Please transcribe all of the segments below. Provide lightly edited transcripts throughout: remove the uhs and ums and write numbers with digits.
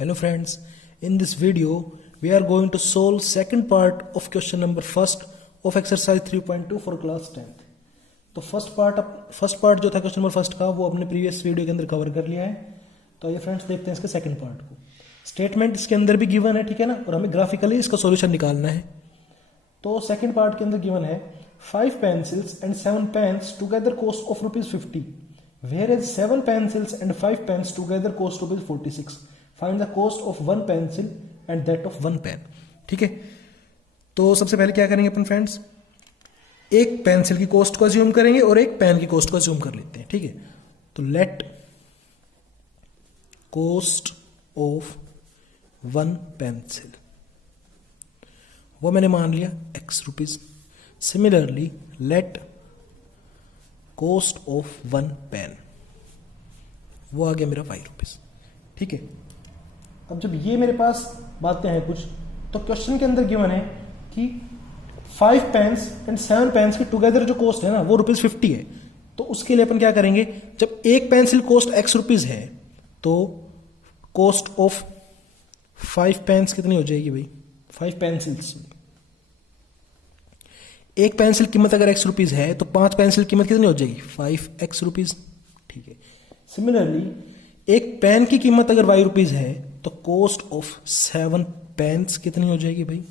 Hello friends, in this video we are going to solve second part of question number first of exercise 3.2 for class 10th. तो first part जो था question number first का वो अपने previous video के अंदर cover कर लिया है. तो ये फ्रेंड्स देखते हैं इसके सेकंड पार्ट को. स्टेटमेंट इसके अंदर भी गिवन है, ठीक है ना, और हमें ग्राफिकली इसका सॉल्यूशन निकालना है. तो सेकंड पार्ट के अंदर गिवन है 5 pencils and 7 pens together cost of ₹50, whereas 7 pencils and 5 pens together cost ₹46. Find the cost of 1 pencil and that of 1 pen. ठीक है, तो सबसे पहले क्या करेंगे अपन फ्रेंड्स, एक पेंसिल की कॉस्ट को अज्यूम करेंगे और एक पेन की कॉस्ट को अज्यूम कर लेते हैं. ठीक है, तो लेट कॉस्ट ऑफ 1 पेंसिल वो मैंने मान लिया ₹X. Similarly let cost of 1 pen वो आ गया मेरा ₹5. ठीक है, अब जब ये मेरे पास बातें हैं कुछ, तो क्वेश्चन के अंदर गिवन है कि 5 पेन्स एंड 7 पेन्स की टुगेदर जो कॉस्ट है ना वो ₹50 है. तो उसके लिए अपन क्या करेंगे, जब एक पेंसिल कॉस्ट X है तो कॉस्ट ऑफ 5 पेन्स कितनी हो जाएगी भाई, 5 पेंसिल्स. एक पेंसिल कीमत अगर X है तो 5 पेंसिल कीमत कितनी हो जाएगी, ₹5. ठीक है, सिमिलरली एक पेन की कीमत अगर Y है तो कॉस्ट ऑफ 7 पेन्स कितनी हो जाएगी भाई,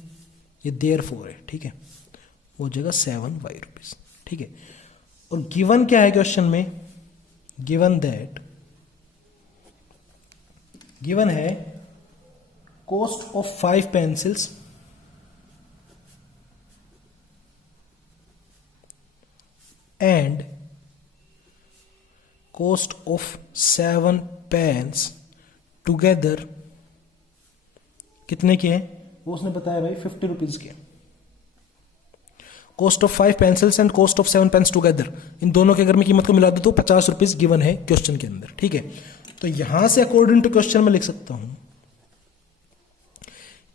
ये देयरफॉर है. ठीक है, वो हो जाएगा ₹7. ठीक है, और गिवन क्या है क्वेश्चन में, गिवन है cost of 5 pencils and cost of 7 pens together कितने के हैं, वो उसने बताया भाई ₹50 के. Cost of 5 pencils and cost of 7 pens together, इन दोनों के अगर मैं कीमत को मिला दूं तो ₹50 गिवन है क्वेश्चन के अंदर. ठीक है, तो यहां से अकॉर्डिंग टू क्वेश्चन में लिख सकता हूं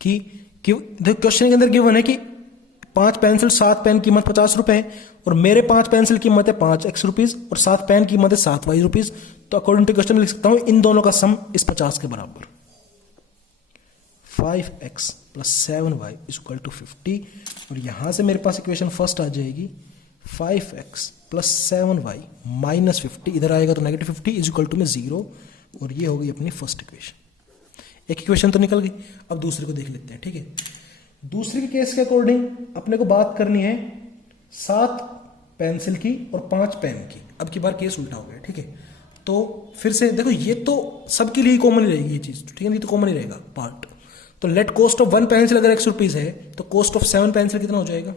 कि क्वेश्चन के अंदर गिवन है कि 5 पेंसिल 7 पेन कीमत ₹50 और मेरे 5 पेंसिल कीमत है ₹5 और 7 पेन कीमत है ₹7. तो अकॉर्डिंग टू क्वेश्चन में लिख सकता हूं इन दोनों का सम इस 50 के बराबर, 5x + 7y = 50. और यहां से मेरे पास इक्वेशन फर्स्ट आ जाएगी 5x + 7y - 50, इधर आएगा तो -50 = 0. और ये हो गई अपनी फर्स्ट इक्वेशन. एक इक्वेशन तो निकल गई. अब दूसरे को देख लेते हैं. ठीक है, दूसरे के केस के अकॉर्डिंग अपने को बात करनी है 7 पेंसिल की और 5 पेन की. अब की बार केस उल्टा हो गया. ठीक है, तो फिर से देखो, ये तो सबके लिए कॉमन रहेगी ये चीज. ठीक है, ये तो कॉमन ही रहेगा पार्ट. तो लेट कॉस्ट ऑफ 1 पेंसिल अगर ₹X है तो कॉस्ट ऑफ 7 पेंसिल कितना हो जाएगा,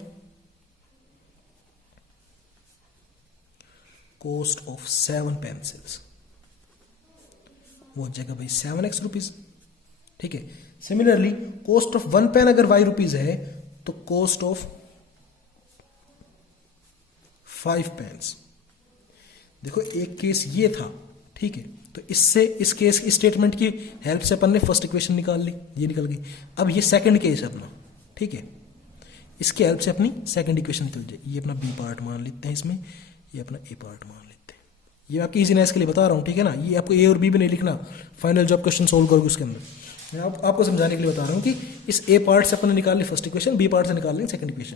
कॉस्ट ऑफ 7 पेंसिल्स वो हो जाएगा भाई ₹7. ठीक है, सिमिलरली कॉस्ट ऑफ 1 पेन अगर ₹Y है तो कॉस्ट ऑफ 5 पेन्स. देखो एक केस ये था. ठीक है, तो इससे इस केस की स्टेटमेंट की हेल्प से अपन ने फर्स्ट इक्वेशन निकाल ली, ये निकल गई. अब ये सेकंड केस है अपना. ठीक है, इसकी हेल्प से अपनी सेकंड इक्वेशन निकल जाएगी. ये अपना बी पार्ट मान लेते हैं इसमें, ये अपना ए पार्ट मान लेते हैं. ये आपकी इजीनेस के लिए बता रहा हूं. ठीक है ना, ये आपको ए और बी भी नहीं लिखना, फाइनल जब क्वेश्चन सोल्व करोगे उसके अंदर. मैं आपको समझाने के लिए बता रहा हूं कि इस ए पार्ट से अपन ने निकाल ली फर्स्ट इक्वेशन, बी पार्ट से निकाल ली second equation.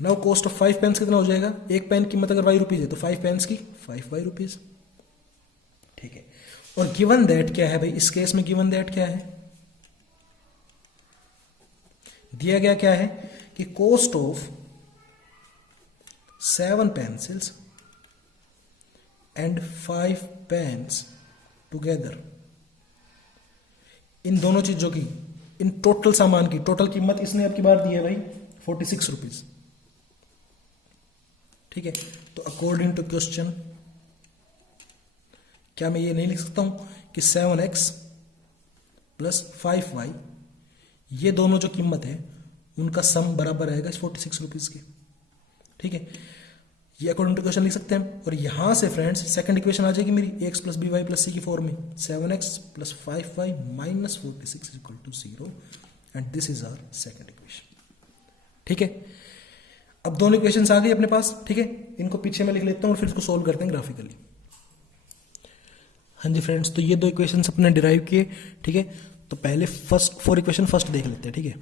Now cost of 5 pens कितना हो जाएगा, एक पेन कीमत अगर ₹Y है तो 5 पेन्स की ₹5. ठीक है, और गिवन दैट क्या है भाई, इस केस में गिवन दैट क्या है, दिया गया क्या है कि cost of 7 pencils and 5 pens together, इन दोनों चीजों की, इन टोटल सामान की टोटल कीमत इसने अब की बार दी है भाई ₹46. ठीक है, तो अकॉर्डिंग टू क्वेश्चन क्या मैं ये नहीं लिख सकता हूं कि 7x + 5y ये दोनों जो कीमत है उनका सम बराबर रहेगा ₹46 के. ठीक है, ये अकॉर्डिंग टू क्वेश्चन लिख सकते हैं. और यहां से फ्रेंड्स सेकंड इक्वेशन आ जाएगी मेरी ax + by + c की फॉर्म में, 7x + 5y - 46 = 0. And this is our second equation. ठीक है, अब दोनों इक्वेशंस आ गई अपने पास. ठीक है, इनको पीछे में लिख लेता हूं और फिर इसको सोल्व करते हैं ग्राफिकली. हाँ जी फ्रेंड्स, तो ये दो इक्वेशंस अपने डिराइव किए. ठीक है, तो पहले फॉर इक्वेशन फर्स्ट देख लेते हैं, ठीक है।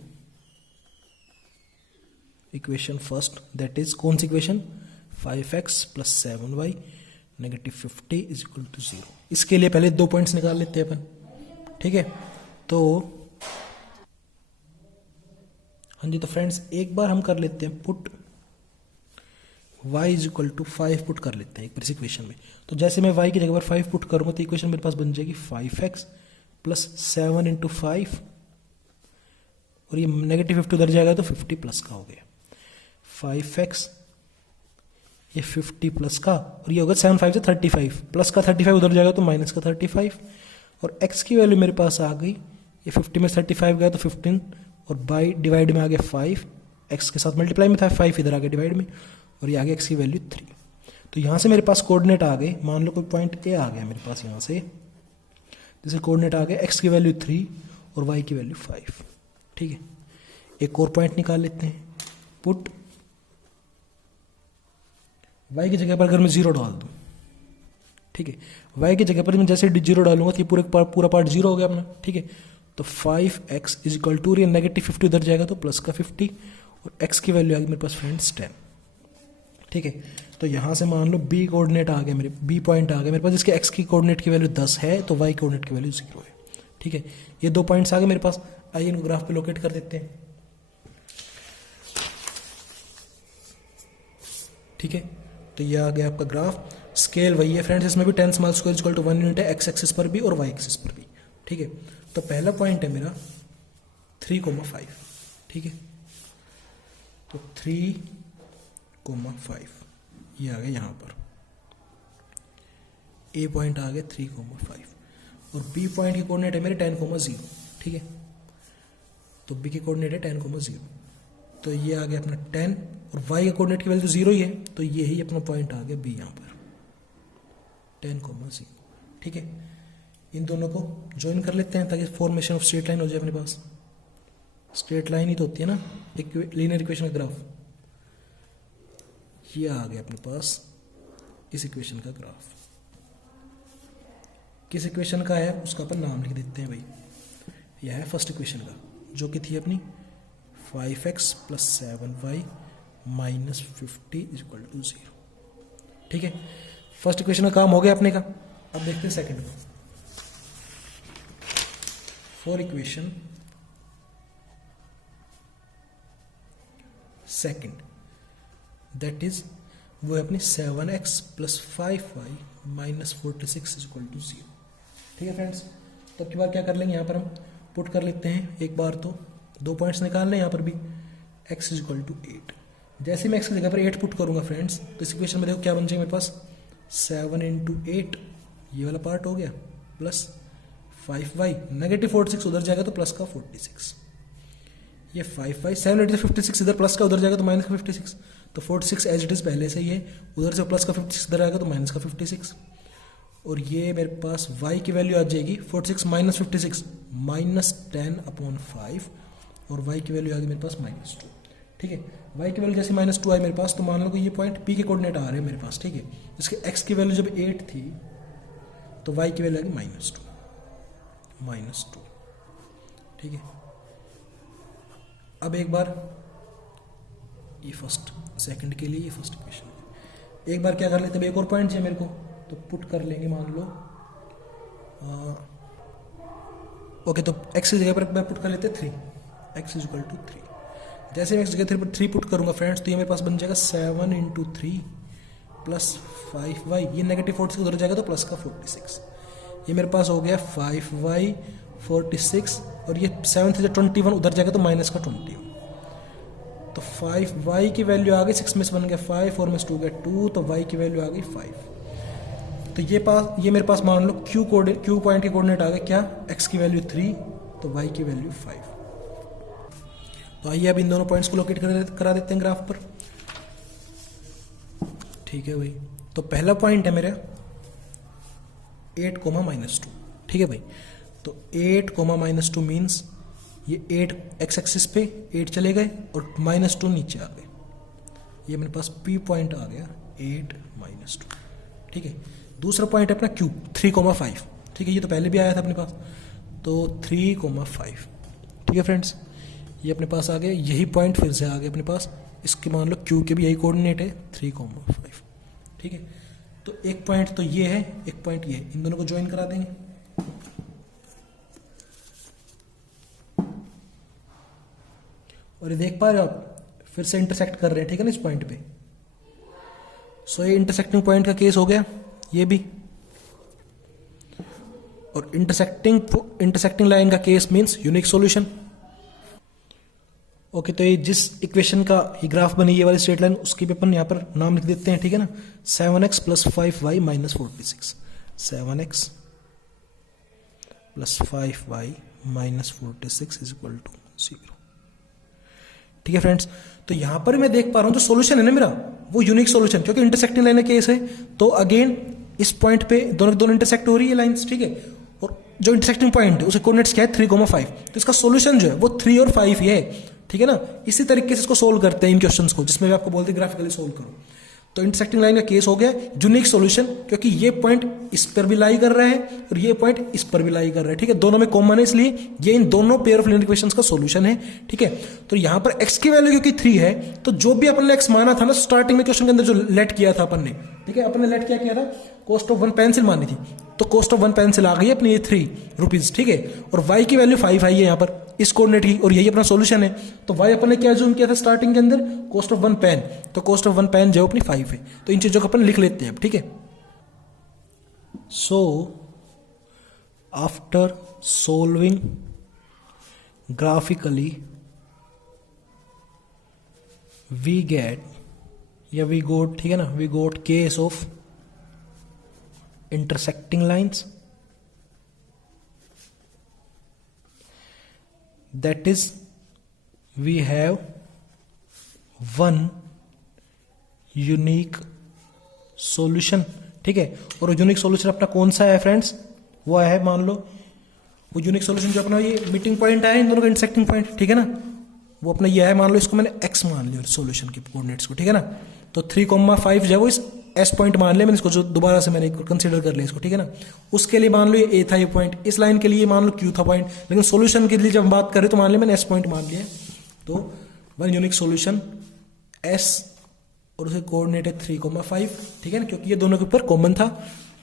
इक्वेशन फर्स्ट दैट इज कौन सी equation, 5x plus 7y negative 50 is equal to 0। इसके लिए पहले 2 पॉइंट्स निकाल लेते हैं अपन, ठीक है। तो हाँ जी, तो फ्रेंड्स एक बार हम कर लेते हैं put y is equal to 5 put कर लेते हैं एक बार इस इक्वेशन में। तो जैसे मैं y की जगह पर 5 पुट करूंगा तो इक्वेशन मेरे पास बन जाएगी 5x प्लस 7 इंटू 5, और ये नेगेटिव 50 उधर जाएगा तो 50 प्लस का हो गया 5x, ये 50 प्लस का, और ये होगा 7 5 से 35, प्लस का 35 उधर जाएगा तो माइनस का 35, और x की वैल्यू मेरे पास आ गई, ये 50 में 35 गया तो 15, और बाई डिवाइड में आ गया 5, x के साथ मल्टीप्लाई में था 5 इधर आ गया डिवाइड में, और ये आ गया x की वैल्यू 3। तो यहाँ से मेरे पास कोऑर्डिनेट आ गए, मान लो कोई पॉइंट A आ गया मेरे पास यहाँ से, जैसे कोऑर्डिनेट आ गया x की वैल्यू 3 और y की वैल्यू 5, ठीक है। एक और पॉइंट निकाल लेते हैं, पुट y की जगह पर अगर मैं 0 डाल दूँ, ठीक है, y की जगह पर मैं जैसे 0 डालूंगा तो ये पूरा पार्ट 0 हो गया अपना, ठीक है। तो 5x इज इक्वल टू, ये नेगेटिव 50 उधर जाएगा तो प्लस का 50, और x की वैल्यू आ गई मेरे पास फ्रेंड्स 10, ठीक है। तो यहाँ से मान लो b कोऑर्डिनेट आ गया, मेरे b पॉइंट आ गया मेरे पास, जिसके x की कोऑर्डिनेट की वैल्यू 10 है तो y कोऑर्डिनेट की वैल्यू 0 है, ठीक है। ये 2 पॉइंट्स आ गए मेरे पास, आइए इनको ग्राफ पे लोकेट कर देते हैं, ठीक है। तो ये आ गया आपका ग्राफ, स्केल वही है फ्रेंड्स, इसमें भी 10 small square equal to 1 unit है, x एक्सिस पर भी और y एक्सिस पर भी, ठीक है। तो पहला पॉइंट है मेरा 3,5, ठीक है। तो 3,5 ये आ गया यहाँ पर, A पॉइंट आ गया 3,5, और B पॉइंट की कोऑर्डिनेट है मेरे 10,0, ठीक है। तो B की कोऑर्डिनेट है 10,0, तो ये आ गया अपना 10, और y का कोऑर्डिनेट की वैल्यू 0 ही है, तो ये ही अपना पॉइंट आ गया B यहाँ पर 10,0, ठीक है। इन दोनों को ज्वाइन कर लेते हैं ताकि फॉर्मेशन ऑफ स्ट्रेट लाइन हो जाए अपने पास। स्ट्रेट लाइन ही तो होती है ना एक लीनियर इक्वेशन का ग्राफ। ये आ गया अपने पास इस इक्वेशन का ग्राफ, किस इक्वेशन का है उसका अपन नाम लिख देते हैं भाई। यह है फर्स्ट इक्वेशन का, जो कि थी अपनी 5x plus 7y minus 50 is equal to 0, ठीक है। फर्स्ट इक्वेशन का काम हो गया अपने का। अब देखते हैं सेकंड को। For equation second that is वो है अपनी 7x plus 5y minus 46 is equal to 0, ठीक है फ्रेंड्स। तो अब की बार क्या कर लेंगे, यहाँ पर हम पुट कर लेते हैं एक बार, तो 2 पॉइंट्स निकाल लें यहाँ पर भी, x इज इक्वल टू 8। जैसे मैं x की जगह पर 8 पुट करूंगा फ्रेंड्स, तो इस इक्वेशन में देखो क्या बन जाएगा मेरे पास, 7 इंटू 8 ये वाला पार्ट हो गया, प्लस 5y नेगेटिव 46 उधर जाएगा तो प्लस का 46, ये 5y 7 इंटू 56 इधर प्लस का उधर जाएगा तो माइनस का 56, तो 46 एज इट इज पहले से ही है, उधर से प्लस का 56 इधर आएगा तो माइनस का 56, और ये मेरे पास y की वैल्यू आ जाएगी 46 माइनस 56 माइनस 10/5, और y की वैल्यू आ गई मेरे पास -2, ठीक है। y की वैल्यू जैसे -2 आई मेरे पास, तो मान लो कि ये पॉइंट p के कोऑर्डिनेट आ रहे हैं मेरे पास, ठीक है। इसके x की वैल्यू जब 8 थी तो y की वैल्यू आ गई -2, ठीक है। अब एक बार ये फर्स्ट सेकंड के लिए ये फर्स्ट इक्वेशन, एक बार क्या कर लेते हैं, एक और पॉइंट चाहिए मेरे को, तो पुट कर लेंगे मान लो ओके, तो x की जगह पर मैं पुट कर लेते हैं 3, x इज इक्वल टू 3। जैसे मैं x की जगह पर 3 पुट करूंगा फ्रेंड्स, तो ये मेरे पास बन जाएगा 7 इंटू 3 प्लस 5y, ये नेगेटिव 46 उधर जाएगा तो प्लस का 46, ये मेरे पास हो गया 5y 46, और ये 7 से 21 उधर जाएगा तो माइनस का 21, तो 5y की वैल्यू आ गई 6 में से बन गया 5 और में 2 गया 2, तो y की वैल्यू आ गई 5। तो ये मेरे पास मान लो q पॉइंट के कोऑर्डिनेट आ गए क्या, x की वैल्यू 3 तो y की वैल्यू 5। तो आइए अब इन दोनों पॉइंट्स को लोकेट करा देते हैं ग्राफ पर, ठीक है भाई। तो पहला पॉइंट है मेरा 8, -2, ठीक है भाई। तो 8, -2 मीन्स ये 8 x एक्सिस पे 8 चले गए और -2 नीचे आ गए, ये मेरे पास p पॉइंट आ गया 8 -2, ठीक है। दूसरा पॉइंट है अपना q 3,5, ठीक है, ये तो पहले भी आया था अपने पास। तो 3,5। ठीक है फ्रेंड्स, ये अपने पास आ गया, यही पॉइंट फिर से आ गया अपने पास। इसके मान लो क्यू के भी यही कोऑर्डिनेट है 3,5। ठीक है, तो एक पॉइंट तो ये है, एक पॉइंट ये है, इन दोनों को ज्वाइन करा देंगे। और ये देख पा रहे हो आप, फिर से इंटरसेक्ट कर रहे हैं। ठीक है ना, इस पॉइंट पे। सो ये इंटरसेक्टिंग पॉइंट का केस हो गया, ये भी। और इंटरसेक्टिंग लाइन का case means unique solution. Okay, तो ये जिस इक्वेशन का ये ग्राफ बनी, ये वाली स्ट्रेट लाइन, उसकी भी अपन यहाँ पर नाम लिख देते हैं। ठीक है ना, 7x + 5y - 46। 7x + 5y - 46 = 0। ठीक है फ्रेंड्स, तो यहां पर मैं देख पा रहा हूं जो सॉल्यूशन है ना मेरा, वो यूनिक सॉल्यूशन, क्योंकि इंटरसेक्टिंग लाइन का केस है। तो अगेन इस पॉइंट पे दोनों इंटरसेक्ट हो रही है लाइंस। ठीक है, और जो इंटरसेक्टिंग पॉइंट है उसे कोऑर्डिनेट्स क्या है 3,5। तो इसका सॉल्यूशन जो है वो 3 और 5 ही है। ठीक है ना, इसी तरीके से इसको सोल्व करते हैं इन क्वेश्चंस को, जिसमें भी आपको बोलते हैं ग्राफिकली सोल्व करो। तो इंटरसेक्टिंग लाइन का केस हो गया यूनिक सॉल्यूशन, क्योंकि ये पॉइंट इस पर भी लाई कर रहा है और ये पॉइंट इस पर भी लाई कर रहा है। ठीक है, दोनों में कॉमन है, इसलिए ये इन दोनों पेयर ऑफ लीनियर इक्वेशंस का सॉल्यूशन है। ठीक है, तो यहां पर x की वैल्यू क्योंकि 3 है, तो जो भी अपन ने x माना था ना स्टार्टिंग में क्वेश्चन के अंदर, जो लेट किया था अपन ने, ठीक है, अपन ने लेट क्या किया था, कॉस्ट ऑफ 1 पेंसिल मानी थी। तो कॉस्ट ऑफ 1 पेंसिल आ गई है अपनी ये 3 रुपीज। ठीक है, और y की वैल्यू 5 आई है यहाँ पर इस कोऑर्डिनेट की, और यही अपना सॉल्यूशन है। तो y अपन ने क्या जूम किया था स्टार्टिंग के अंदर, कॉस्ट ऑफ 1 पेन। तो कॉस्ट ऑफ 1 पेन जो अपनी 5 है। तो इन चीजों को अपन लिख लेते हैं अब। ठीक है, so after solving graphically we get, या वी गोट, ठीक है ना, we got case of intersecting lines, that is we have one unique solution। ठीक है, और यूनिक सॉल्यूशन अपना कौन सा है फ्रेंड्स, वो है, मान लो वो यूनिक सॉल्यूशन जो अपना ये मीटिंग पॉइंट है इन दोनों का इंटरसेक्टिंग पॉइंट। ठीक है ना, वो अपना ये है, मान लो इसको मैंने x मान लिया सॉल्यूशन के कोऑर्डिनेट्स को। ठीक है ना, तो 3,5 जो है वो इस एस पॉइंट मान लिया मैंने इसको, जो दोबारा से मैंने कंसीडर कर लिया इसको। ठीक है ना, उसके लिए मान लो ये ए था ये पॉइंट, इस लाइन के लिए मान लो क्यू था पॉइंट, लेकिन सॉल्यूशन के लिए जब बात करें तो मान लिया मैंने एस पॉइंट मान लिया। तो वन यूनिक सॉल्यूशन एस, और उसके कोऑर्डिनेट है 3,5। ठीक है ना, क्योंकि ये दोनों के ऊपर कॉमन था।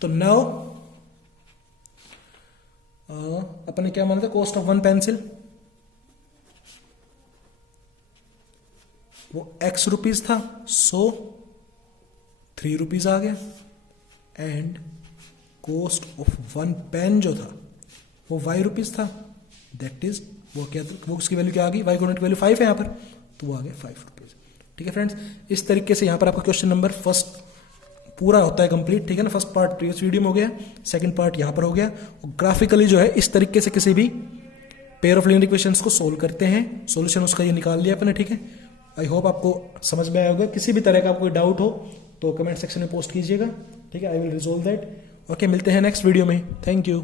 तो नाउ अपन ने क्या माना था, कॉस्ट ऑफ 1 पेंसिल वो x रुपीज था, सो 3 रुपीज आ गया। एंड कॉस्ट ऑफ 1 पेन जो था वो y रुपीज था, दैट इज वो क्या था, वो उसकी वैल्यू क्या आ गई, y कोऑर्डिनेट वैल्यू 5 है यहाँ पर, तो वो आ गया 5 रुपीज। ठीक है फ्रेंड्स, इस तरीके से यहाँ पर आपका क्वेश्चन नंबर फर्स्ट पूरा होता है कंप्लीट। ठीक है ना, फर्स्ट पार्ट प्रीवियस वीडियो में हो गया, सेकंड पार्ट यहाँ पर हो गया। और ग्राफिकली जो है इस तरीके से किसी भी पेयर ऑफ लीनियर इक्वेशंस को सोल्व करते हैं, सॉल्यूशन उसका ये निकाल लिया अपने। ठीक है, आई होप आपको समझ में आया होगा। किसी भी तरह का कोई डाउट हो तो कमेंट सेक्शन में पोस्ट कीजिएगा। ठीक है, I will resolve that. Okay, मिलते हैं नेक्स्ट वीडियो में। Thank you.